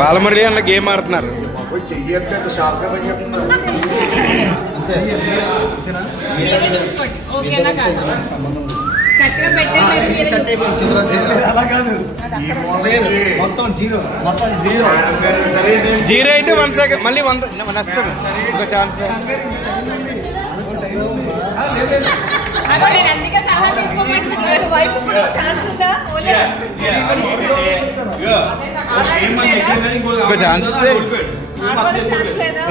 బాలమురళి అన్న గేమ్ ఆడుతున్నారు. జీరో అయితే 1 సెకండ్ మళ్ళీ 100 నష్టం. ఇంకో ఛాన్స్. ఇంకో ఛాన్స్ వచ్చాయి.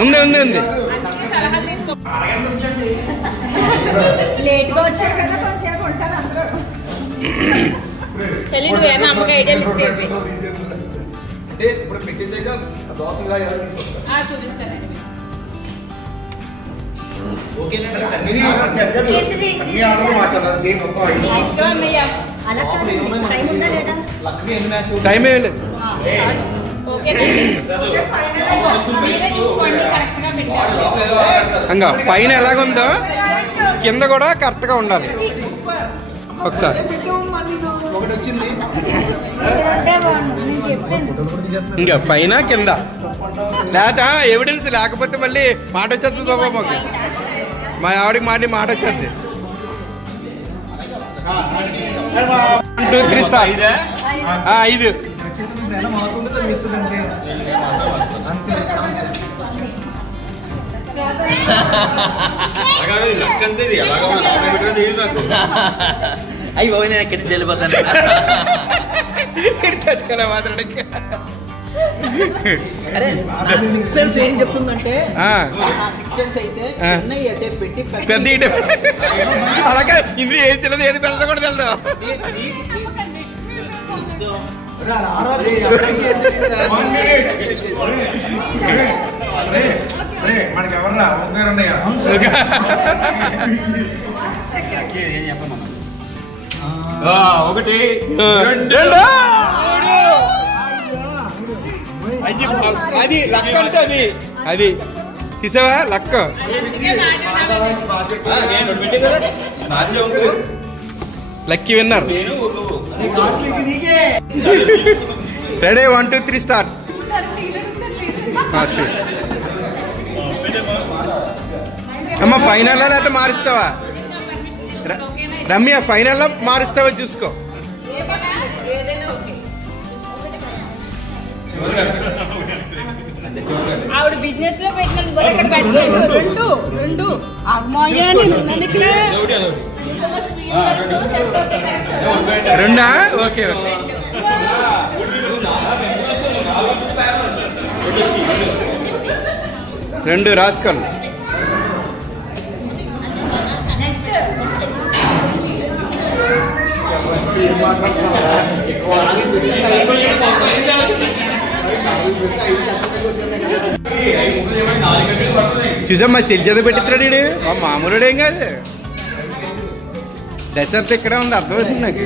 ఉంది ఉంది ఉంది. లేట్గా వచ్చారు కదా కొంచెంసేపు ఉంటారు అందరూ. ఇప్పుడు పెట్టేసాక చూపిస్తారండి. టైం ఏం లేదు. ఇంకా పైన ఎలాగుందో కింద కూడా కరెక్ట్ గా ఉండాలి. ఒకసారి ఇంకా పైన కింద లేదా ఎవిడెన్స్ లేకపోతే మళ్ళీ మాట వచ్చేస్తుంది బాబా. మాకు మా ఆవిడకి మాట వచ్చేది. 1 2 3 స్టార్ట్. 5 అయ్యి బాబు నేను ఎక్కడి నుంచి వెళ్ళిపోతాను. అరే నా 6 సెన్స్ ఏం చెప్తుందంటే 6 సెన్స్ అయితే పెట్టి పెద్ద అలాగే ఇంద్రియ ఏది తెలియదు, ఏది పెద్ద కూడా తెలియదు. మనకి ఎవర్రా ఒకటి 2 అది లక్క అంటే అది చూసావా లక్క. Lucky winner. Ready 1 2 3 start. అమ్మ ఫైనల్ లేకపోతే మారుస్తావా? రమ్య ఫైనల్ లో మారుస్తావా చూసుకో. ఆవిడ బిజినెస్ లో పెట్టిన 2 రెండా? ఓకే 2 రాసుకోండి. చూసమ్మా చెల్లి చేత పెట్టిస్తాడు వీడు. మామూలుడు ఏం కాదు. దశరథ ఇక్కడే ఉంది, అర్థమవుతుంది నాకు.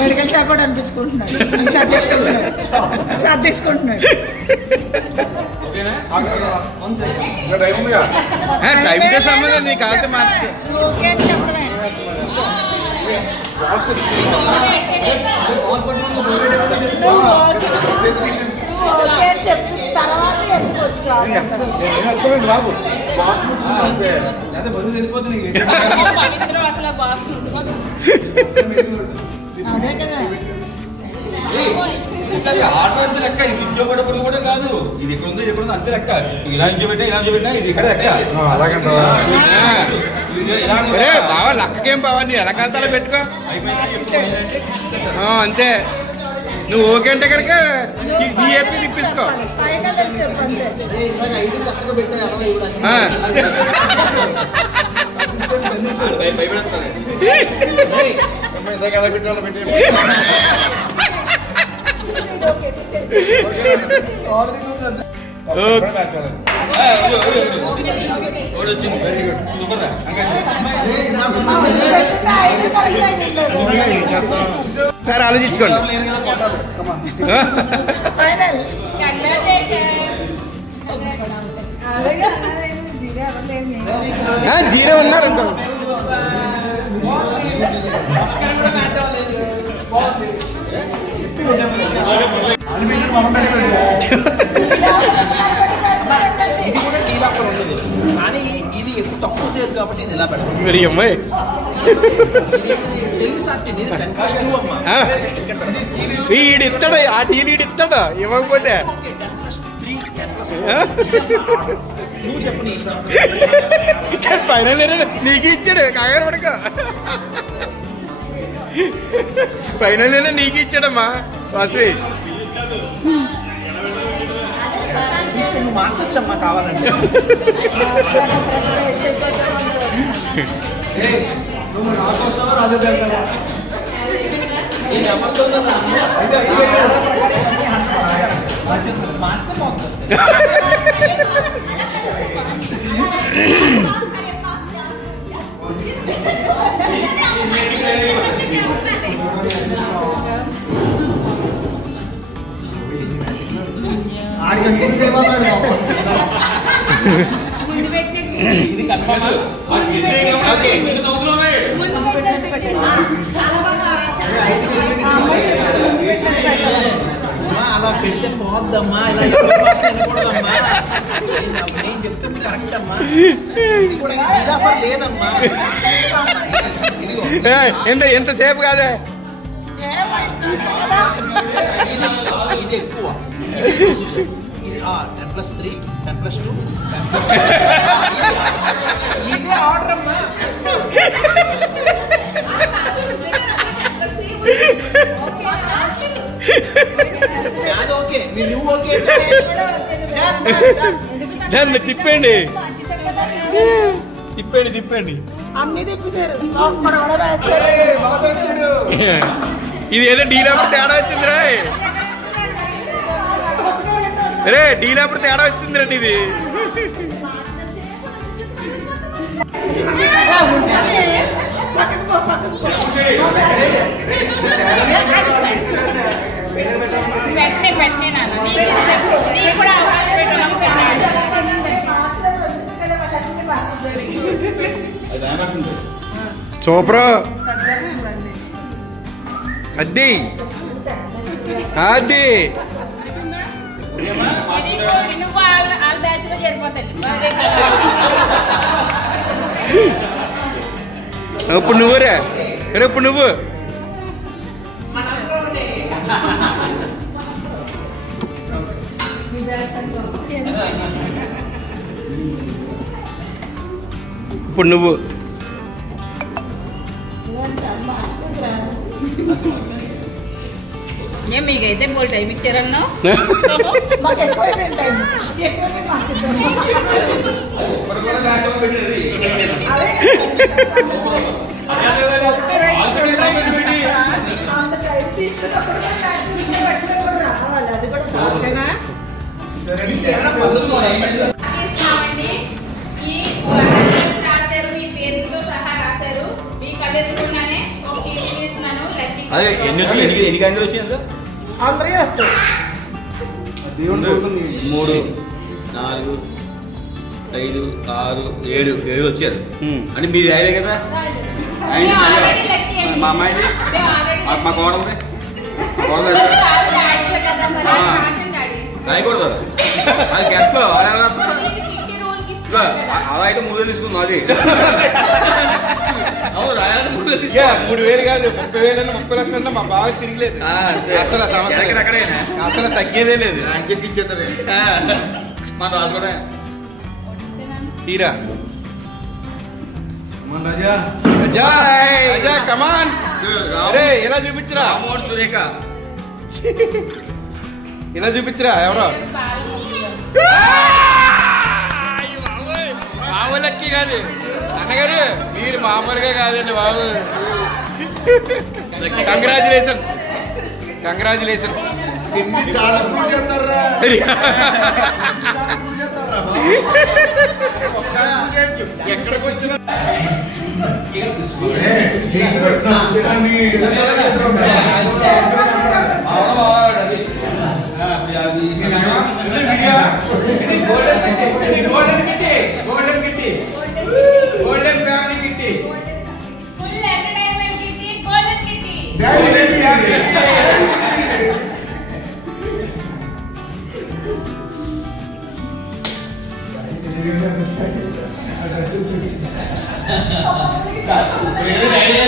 మెడికల్ షాప్ కూడా అనిపించుకుంటున్నాడు. సర్దేసుకుంటున్నాడు. టైంకే సంబంధం నీకు కాకపోతే మార్చుకో. అదే కదా ఆటో అంతే లెక్క. ఇది కూర్చోబెట్టప్పుడు కూడా కాదు. ఇది ఎక్కడ ఉందో ఎక్కడ ఉందో అంతే లెక్క. ఇలా నిల్చోబెట్టినా ఇది ఇక్కడ లెక్క. బావా లక్కకేం బావా, నీ ఎలా కలుతాలో పెట్టుకో అంతే. నువ్వు ఓకే అంటే కనుక నీ ఏపీ తిప్పించుకో. సార్ ఆలోచించుకోండి. జీరో ఉన్నారు ఇంకా. ఇది కూడా టీ లాఫర్ ఉండదు, కానీ ఇది ఎక్కువ తక్కువ సేల్ కాబట్టి నేను ఇలా పెడతాను. మరి అమ్మాయి ఈడిస్తాడు, ఆ టీలు ఈడిస్తాడు ఇవ్వకపోతే. నువ్వు చెప్పని ఫైనల్ నీకు ఇచ్చాడు, కంగారు పడక. ఫైనల్ నీకు ఇచ్చాడమ్మా వాసు. తీసుకుని నువ్వు మార్చొచ్చమ్మా కావాలంటే. నేను ఎవరితో ఇది కన్ఫర్మ్. అలా పెడితే పోద్దమ్మా, ఇలా తినకూడదమ్మా. నేను చెప్తుంది కరెక్ట్ అమ్మా. ఇది కూడా జిరాఫర్ లేదమ్మా. ఎంతసేపు కాదే, ఇది ఎక్కువ. ఇది 10+3 10+2 ఇదే ఆర్డర్ అమ్మా. అది ఓకే, నువ్వు ఓకే. తిప్పండి తిప్పండి తిప్పండి. అన్ని తిప్పేశారు. ఇది ఏదో డీలాపర్ తేడా వచ్చిందిరా. రే డీలాపర్ తేడా వచ్చిందిరా ఇది. సూపర్. అది అది ఇప్పుడు నువ్వురా, రేపు నువ్వు ఇప్పుడు నువ్వు మీకైతే బోల్ టైం ఇచ్చారన్నా. అదే ఎన్ని వచ్చి ఎన్ని కాంగ్రెస్ వచ్చి అందులో 3 4 5 6 7 వచ్చారు. అంటే మీరు రాయలే కదా. మా అమ్మాయి మా కోడలు రాయకూడదు, అది గెస్ట్ లో అలా అయితే 3,000 తీసుకుందాం. అది అవును రాయాలని 3,000 కాదు 30,000 30 లక్షలు మా బాగా తిరిగిలేదు. అసలు అక్కడే అసలు తగ్గేదే లేదు. ఇచ్చేస్తారు మన రాజు కూడా తీరా. కమాన్ ఇలా చూపించరా, సురేఖ ఇలా చూపించరా. ఎవరో మామూలకి కాదు అన్నగారు, మీరు మామూలుగా కాదండి బాబు. Congratulations congratulations. ఎక్కడికి వచ్చిన గోల్డెన్ కిట్టి డాడీ